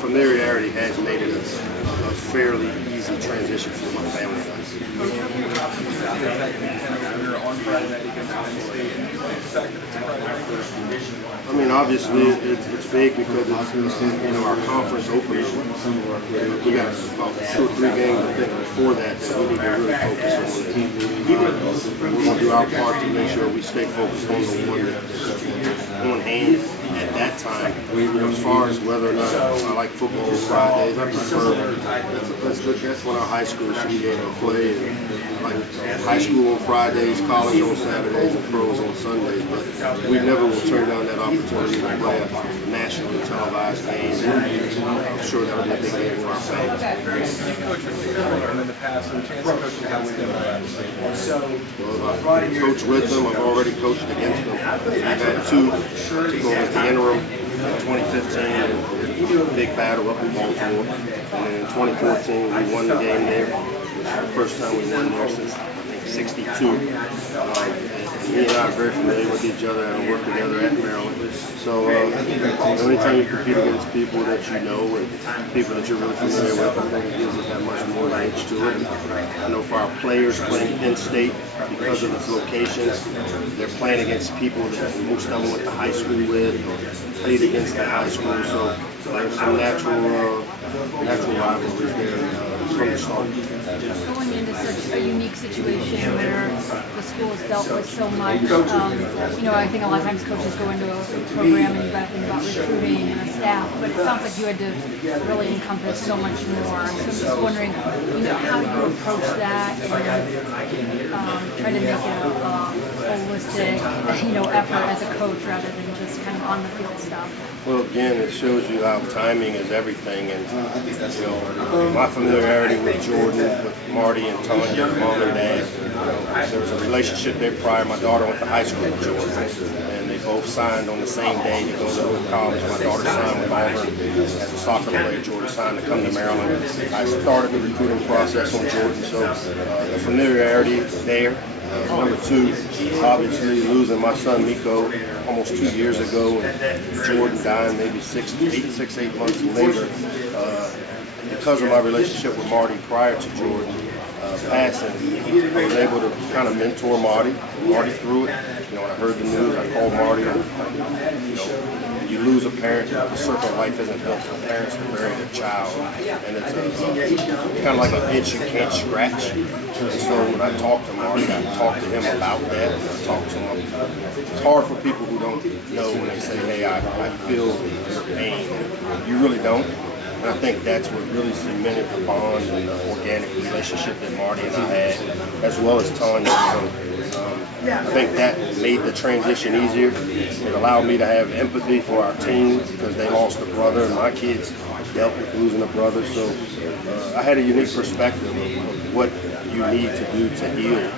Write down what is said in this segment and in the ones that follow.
familiarity has made it a fairly easy transition for my family. I mean, obviously it's big because it's our conference opener. We got about 2 or 3 games I think before that we need to really focus on. We're going to do our part to make sure we stay focused on the one that's on hand at that time. As far as whether or not I like football on Fridays, I prefer that's when our high school should be able to play. Like high school on Fridays, college on Saturdays, and pros on Sundays. But we never will turn down that opportunity to play a nationally televised game. I'm sure that'll be a big game for our fans. Well, I've coached with them. I've already coached against them. I've had 2 to go as the interim in 2015, a big battle up in Baltimore. And then in 2014, we won the game there. The first time we won there since, I think, 62. And he and I are very familiar with each other and work together at Maryland. So anytime you compete against people that you know and people that you're really familiar with, I think it gives it that much more edge to it. And I know for our players playing Penn State, because of its location, they're playing against people that most of them went to high school with or played against the high school. So there's some natural rivalries there from the start. Going into such a unique situation where the school's dealt with so much, I think a lot of times coaches go into a program and you've got to think about recruiting and a staff, but it sounds like you had to really encompass so much more. So I'm just wondering, how do you approach that and try to make it a holistic, effort as a coach rather than just kind of on the field stuff? Well, again, it shows you how timing is everything, and my familiarity with Jordan, with Marty and Tanya, mom and dad. There was a relationship there prior. My daughter went to high school with Jordan, and they both signed on the same day to go to college. My daughter signed with Auburn as a soccer player. Jordan signed to come to Maryland. I started the recruiting process on Jordan, so the familiarity there. Number 2, obviously losing my son Miko almost 2 years ago, and Jordan dying maybe 6, 8 months later. Because of my relationship with Marty prior to Jordan passing, I was able to kind of mentor Marty through it. When I heard the news, I called Marty. You lose a parent, the circle of life isn't built for parents to bury their child, and it's kind of like an itch you can't scratch. And so when I talked to Marty, I talked to him about that. And I talked to him. It's hard for people who don't know when they say, "Hey, I feel your pain." You really don't. And I think that's what really cemented the bond and the organic relationship that Marty and I had, as well as Tanya. So I think that made the transition easier. It allowed me to have empathy for our team because they lost a brother, and my kids dealt with losing a brother. So I had a unique perspective of what you need to do to heal,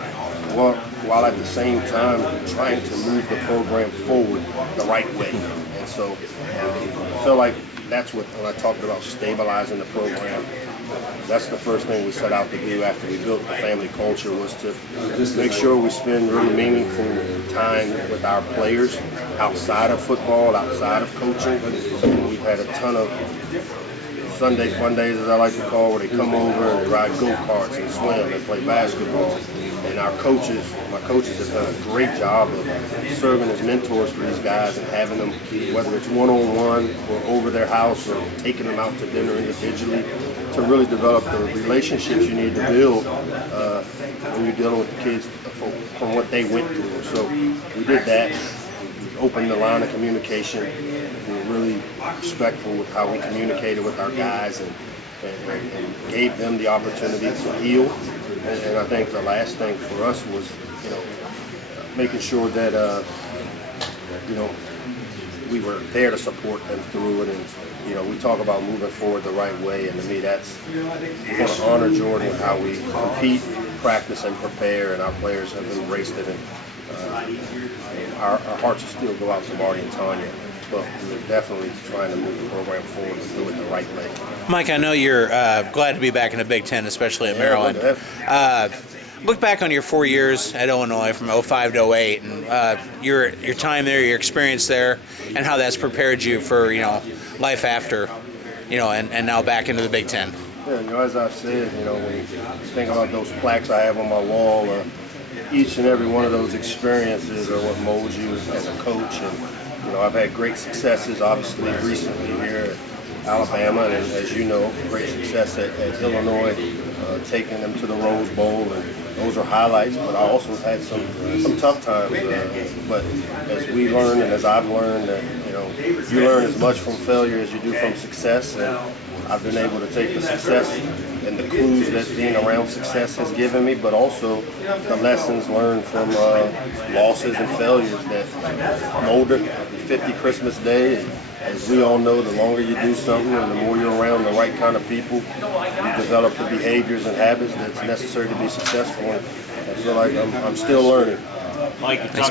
while at the same time trying to move the program forward the right way. And so I feel like that's when I talked about stabilizing the program. That's the first thing we set out to do after we built the family culture, was to make sure we spend really meaningful time with our players outside of football, outside of coaching. And we've had a ton of Sunday fun days, as I like to call, where they come over and ride go-karts and swim and play basketball. And my coaches have done a great job of serving as mentors for these guys and having them, whether it's one-on-one or over their house or taking them out to dinner individually, to really develop the relationships you need to build when you're dealing with the kids from what they went through. So we did that. We opened the line of communication. We were really respectful with how we communicated with our guys and gave them the opportunity to heal. And I think the last thing for us was, making sure that, we were there to support them through it. And, we talk about moving forward the right way. And to me, we want to honor Jordan with how we compete, practice, and prepare. And our players have embraced it. And our hearts still go out to Marty and Tanya. But we're definitely trying to move the program forward and do it the right way. Mike, I know you're glad to be back in the Big Ten, especially at Maryland. Look back on your 4 years at Illinois from 05 to 08, and your time there, your experience there, and how that's prepared you for life after and now back into the Big Ten. Yeah, as I've said, when you think about those plaques I have on my wall, each and every one of those experiences are what molds you as a coach. And I've had great successes, obviously, recently here at Alabama, and as you know, great success at Illinois, taking them to the Rose Bowl, and those are highlights. But I also have had some tough times. But as we learn, and as I've learned, that you learn as much from failure as you do from success. And I've been able to take the success and the clues that being around success has given me, but also the lessons learned from losses and failures that I'm older. 50 Christmas Day, and as we all know, the longer you do something and the more you're around the right kind of people, you develop the behaviors and habits that's necessary to be successful. And I feel like I'm still learning. Mike, you talked